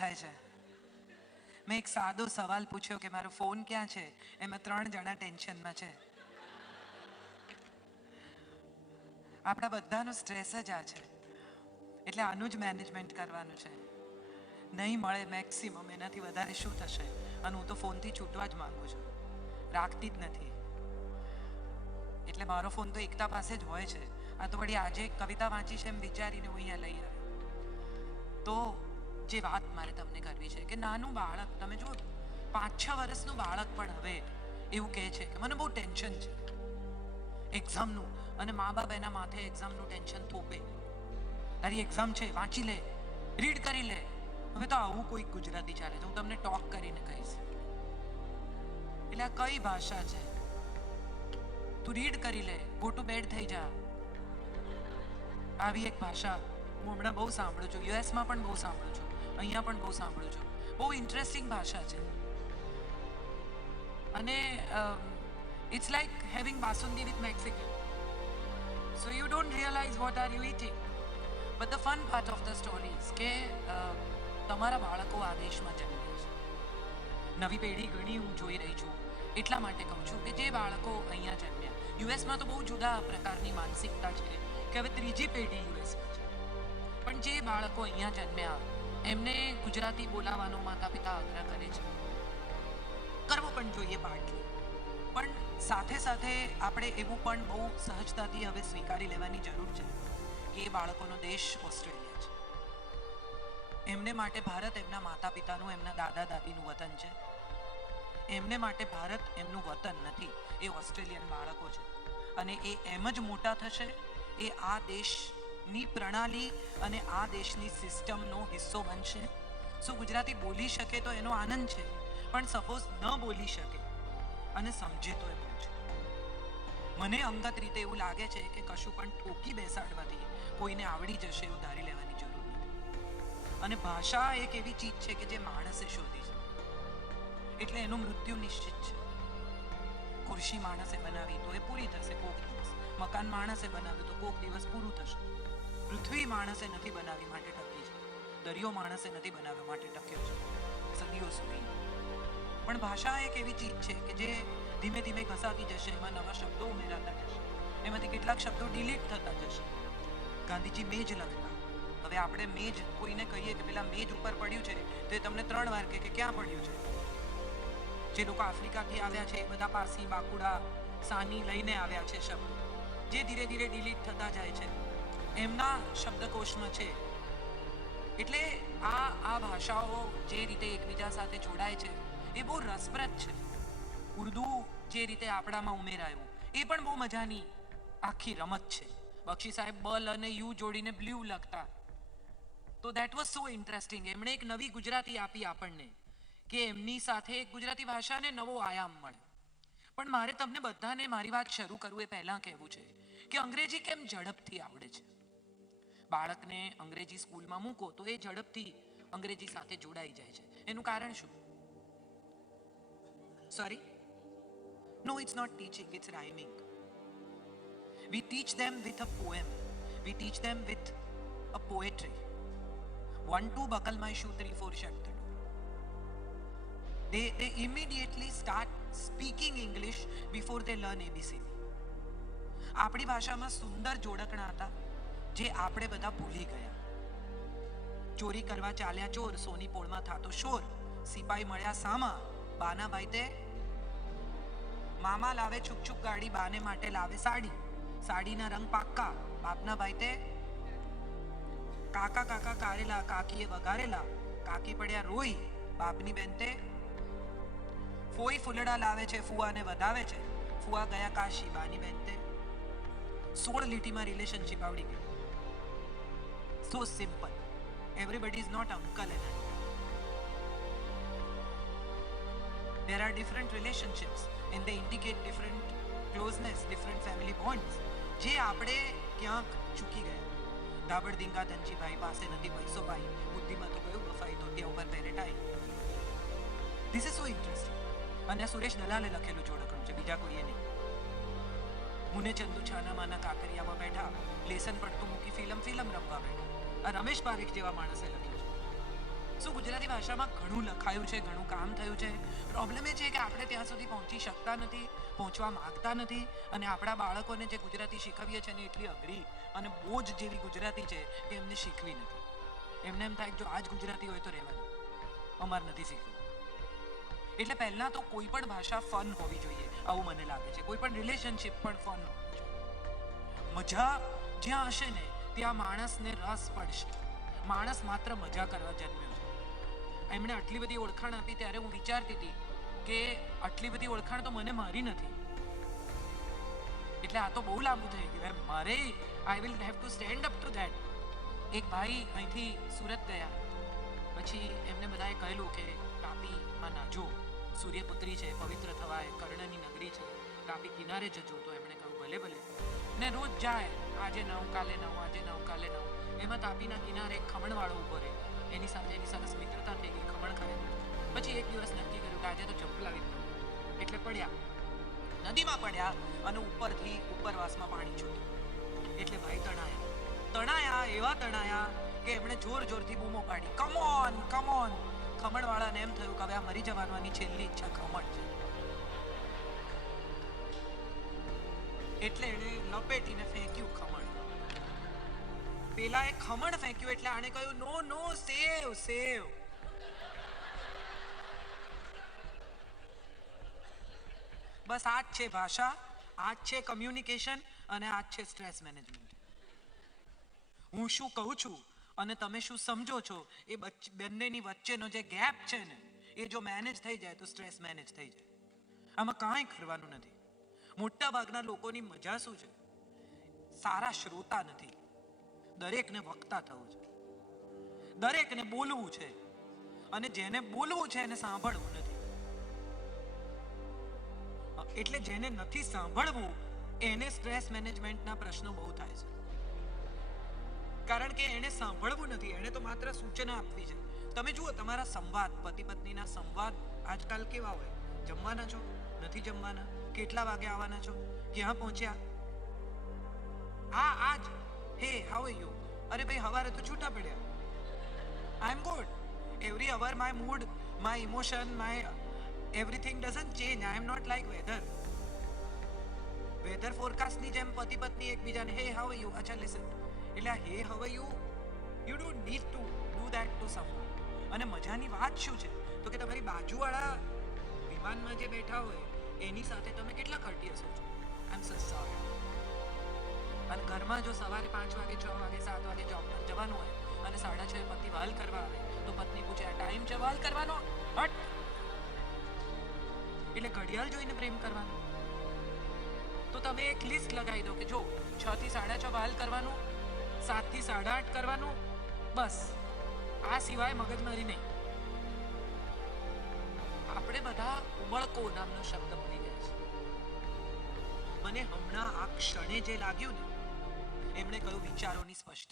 થાય છે. મેં એક સાદો સવાલ પૂછ્યો કે મારો ફોન ક્યાં છે, એમાં 3 જણા ટેન્શનમાં છે. આપણા બધાનો સ્ટ્રેસ જ આ છે. એટલે આનું જ મેનેજમેન્ટ કરવાનું છે. નહીં મળે મેક્સિમમ, એનાથી વધારે શું થશે? અને હું તો ફોનથી છૂટવા જ માંગુ છું, રાખતી જ નથી. એટલે મારો ફોન તો એકતા પાસે જ હોય છે. આ તો વળી આજે કવિતા વાંચી છે એમ વિચારીને હું અહીંયા લઈ આવી. તો જે વાત મારે તમને કરવી છે કે નાનું બાળક, તમે જુઓ 5-6 વર્ષનું બાળક પણ હવે એવું કહે છે કે મને બહુ ટેન્શન છે એક્ઝામનું, અને મા બાપ એના માથે એક્ઝામનું ટેન્શન થોપે. તારી એક્ઝામ છે, વાંચી લે, રીડ કરી લે. હવે તો આવું કોઈ ગુજરાતી ચાલે છે, હું તમને ટોક કરીને કહીશ. એટલે આ કઈ ભાષા છે? તું રીડ કરી લે, ગો ટુ બેડ થઈ જા. આવી એક ભાષા હું હમણાં બહુ સાંભળું છું. યુએસમાં પણ બહુ સાંભળું છું, અહીંયા પણ બહુ સાંભળું છું. બહુ ઇન્ટરેસ્ટિંગ ભાષા છે. અને it's like having basundi with Mexican. So you don't realise what are you eating. But the fun part of the story is કે તમારા બાળકો આ દેશમાં જન્મે છે. નવી પેઢી ઘણી હું જોઈ રહી છું, એટલા માટે કહું છું કે જે બાળકો અહીંયા જન્મ્યા, યુએસમાં તો બહુ જુદા પ્રકારની માનસિકતા છે કે હવે 3જી પેઢી યુએસમાં છે. પણ જે બાળકો અહીંયા જન્મ્યા એમને ગુજરાતી બોલાવવાનો માતા પિતા આગ્રહ કરે છે. કરવો પણ જોઈએ પાર્ટલી, પણ સાથે સાથે આપણે એવું પણ બહુ સહજતાથી હવે સ્વીકારી લેવાની જરૂર છે કે એ બાળકોનો દેશ ઓસ્ટ્રેલિયા છે. એમને માટે ભારત એમના માતા પિતાનું, એમના દાદા દાદીનું વતન છે. એમને માટે ભારત એમનું વતન નથી, એ ઓસ્ટ્રેલિયન બાળકો છે. અને એ એમ જ મોટા થશે, એ આ દેશની પ્રણાલી અને આ દેશની સિસ્ટમનો હિસ્સો બનશે. શું ગુજરાતી બોલી શકે તો એનો આનંદ છે, પણ સપોઝ ન બોલી શકે અને સમજે તો એ બહુ છે. મને અંગત રીતે એવું લાગે છે કે કશું પણ ઠોકી બેસાડવાથી કોઈને આવડી જશે એવું ધારી લેવાની જરૂર નથી. અને ભાષા એક એવી ચીજ છે કે જે માણસે શોધી છે, એટલે એનું મૃત્યુ નિશ્ચિત છે. ખુરશી માણસે બનાવી તો એ પૂરી થશે કોક દિવસ, મકાન માણસે બનાવ્યું તો કોક દિવસ પૂરું થશે. પૃથ્વી માણસે નથી બનાવી માટે ટકી છે, દરિયો માણસે નથી બનાવ્યો માટે ટક્યો છે સદીઓ સુધી. પણ ભાષા એક એવી ચીજ છે કે જે ધીમે ધીમે ઘસાતી જશે, એમાં નવા શબ્દો ઉમેરાતા જશે, એમાંથી કેટલાક શબ્દો ડિલીટ થતા જશે. ગાંધીજી મેજ લખતા, હવે આપણે મેજ કોઈને કહીએ કે પેલા મેજ ઉપર પડ્યું છે તો એ તમને 3 વાર કે ક્યાં પડ્યું છે. જે લોકો આફ્રિકાથી આવ્યા છે એ બધા પારસી, બાકુડા, સાની લઈને આવ્યા છે શબ્દો, જે ધીરે ધીરે ડિલીટ થતા જાય છે, એમના શબ્દકોશમાં છે. એટલે આ ભાષાઓ જે રીતે એકબીજા સાથે જોડાય છે એ બહુ રસપ્રદ છે. ઉર્દુ જે રીતે આપણામાં ઉમેરાયું એ પણ બહુ મજાની આખી રમત છે. બક્ષી સાહેબ બલ અને યુ જોડીને બ્લ્યુ લખતા, તો દેટ વોઝ સો ઇન્ટરેસ્ટિંગ. એમણે એક નવી ગુજરાતી આપી આપણને કે એમની સાથે ગુજરાતી ભાષાને નવો આયામ મળે. પણ મારે તમને બધાને મારી વાત શરૂ કરવું એ પહેલાં કહેવું છે કે અંગ્રેજી કેમ ઝડપથી આવડે છે. બાળકને અંગ્રેજી સ્કૂલમાં મૂકો તો એ ઝડપથી અંગ્રેજી સાથે જોડાઈ જાય છે. એનું કારણ શું? Sorry, no, it's not teaching, it's rhyming. We teach them with a poem. We teach them with a poetry. 1 2 buckle my shoe, 3 4 shut the door. They immediately start speaking English before they learn ABCD. આપણી ભાષામાં સુંદર જોડકણા હતા જે આપણે બધા ભૂલી ગયા. ચોરી કરવા ચાલ્યા ચોર, સોની પોળમાં થાતો શોર, સિપાઈ મળ્યા સામા, બાના ભાઈ તે મામા લાવે છુક છુક ગાડી, બાને માટે લાવે સાડી, સાડીના રંગ પાક્કા, બાપના ભાઈ તે કાકા કાકા કારેલા, કાકીએ વઘારેલા, કાકી પડ્યા રોઈ, બાપની બેન તે ફોઈ ફૂલડા લાવે છે, ફુવાને વધાવે છે, ફુવા ગયા કાશી, બાની બેન તે 16 લીટીમાં રિલેશનશિપ આવડી ગઈ. So simple. Everybody is not uncle and aunty. There are different relationships and they indicate different closeness, different family bonds. જે આપણે ક્યાંક ચૂકી ગયા. ધાબડ ધીંગા ધનજીભાઈ પાસે નથી પૈસો ભાઈ, બુદ્ધિમાં તો ગયું બફાઈ તો ત્યાં ઉપર પેરેટાઈ. This is so interesting. અને સુરેશ દલાલે લખેલું જોડકણું છે, બીજા કોઈએ નહીં. મુને ચંદુ છાના માના કાકરિયામાં બેઠા, લેસન પડતું મૂકી ફિલ્મ રમવા બેઠા. આ રમેશ પારેખ જેવા માણસે લખ્યું છે. શું ગુજરાતી ભાષામાં ઘણું લખાયું છે, ઘણું કામ થયું છે. પ્રોબ્લેમ એ છે કે આપણે ત્યાં સુધી પહોંચી શકતા નથી, પહોંચવા માંગતા નથી, અને આપણા બાળકોને જે ગુજરાતી શીખવીએ છીએ ને એટલી અઘરી અને બોજ જેવી ગુજરાતી છે કે એમને શીખવી નથી. એમને એમ થાય જો આજ ગુજરાતી હોય તો રહેવા દો, અમારે નથી શીખવું. એટલે પહેલા તો કોઈ પણ ભાષા ફન હોવી જોઈએ, આવું મને લાગે છે. કોઈ પણ રિલેશનશિપ પણ ફન હોવી જોઈએ. મજા જ્યાં હશે ને ત્યાં માણસને રસ પડશે. માણસ માત્ર મજા કરવા જન્મ્યો છે. એમણે આટલી બધી ઓળખાણ આપી ત્યારે હું વિચારતી હતી કે આટલી બધી ઓળખાણ તો મને મારી નથી, એટલે આ તો બહુ લાંબુ થઈ ગયું. મારે I will have to stand up to that. એક ભાઈ અહીંથી સુરત ગયા, પછી એમને બધાએ કહેલું કે તાપીમાં નાજો, સૂર્યપુત્રી છે, પવિત્ર થવાય, કર્ણની નગરી છે, તાપી કિનારે જજો. તો એમણે કહ્યું ભલે ભલે. ને રોજ જાય, આજે નવ કાલે નવ, આજે નવ કાલે નવ. એમાં તાપીના કિનારે એક ખમણવાળો ઊભો રહે, એની સાથે એની સરસ મિત્રતા થઈ ગઈ, ખમણ ખાય. પછી એક દિવસ નક્કી કર્યું કે આજે તો ચંપલાવી દઉં. એટલે પડ્યા, નદીમાં પડ્યા અને ઉપરથી ઉપરવાસમાં પાણી છૂટ્યું. એટલે ભાઈ તણાયા, એવા તણાયા કે એમણે જોર જોરથી બૂમો પાડી, કમોન કમોન. ખમણવાળાને એમ થયું કે હવે આ મરી જવાની છેલ્લી ઈચ્છા ખમણ છે. એટલે એણે લપેટીને ફેંક્યું ખમણ. પેલાએ ખમણ ફેંક્યું એટલે આણે કહ્યું નો નો, સેવ સેવ. બસ આ જ છે ભાષા, આ જ છે કમ્યુનિકેશન, અને આ જ છે સ્ટ્રેસ મેનેજમેન્ટ. હું શું કહું છું અને તમે શું સમજો છો એ બંનેની વચ્ચેનો જે ગેપ છે ને, એ જો મેનેજ થઈ જાય તો સ્ટ્રેસ મેનેજ થઈ જાય. આમાં કાંઈ કરવાનું નથી. મોટા ભાગના લોકોની મજા શું છે? સારા શ્રોતા નથી. દરેકને વક્તા થવું છે, દરેકને બોલવું છે, અને જેને બોલવું છે એને સાંભળવું નથી. એટલે જેને નથી સાંભળવું એને સ્ટ્રેસ મેનેજમેન્ટના પ્રશ્નો બહુ થાય છે. કારણ કે એને સાંભળવું નથી, એને તો માત્ર સૂચના આપવી છે. તમે જુઓ તમારા સંવાદ, પતિ પત્નીના સંવાદ આજકાલ કેવા હોય? જમવાના છો? નથી જમવાના? કેટલા વાગે આવવાના છો? ક્યાં પહોંચ્યા? આજ હે હાઉ આર યુ? અરે ભાઈ હવારે તો છૂટા પડ્યા. I am good. Every hour my mood, my emotion, my everything doesn't change. I am not like weather ફોરકાસ્ટની જેમ પતિ પત્ની એકબીજાને હે હાઉ આર યુ, અચ્છા લિસન. એટલે hey how are you don't need to do that to someone. અને મજાની વાત શું છે તો કે તમારી બાજુવાળા વિમાનમાં જે બેઠા હોય એની સાથે તમે કેટલા courteous છો. આઈ એમ સો સોરી. અને ઘરમાં જો સવારે 5 વાગે, 6 વાગે, 7 વાગે જોબ પર જવાનું હોય અને 6:30 પતિ વાલ કરવા આવે તો પત્ની પૂછે આ ટાઈમ છે વાલ કરવાનો? હટ. એટલે ઘડિયાળ જોઈને પ્રેમ કરવાનો. તો તમે એક લિસ્ટ લગાવી દો કે જો 6 થી 6:30 વાલ કરવાનું, 7 થી 8:30 કરવાનું, બસ. આ સિવાય મગજમારી નહીં. આપણે બધા ઉમળકો નામનો શબ્દ ભૂલી ગયા છે. મને હમણાં આ ક્ષણે જે લાગ્યું ને, એમણે કહ્યું વિચારોની સ્પષ્ટતા.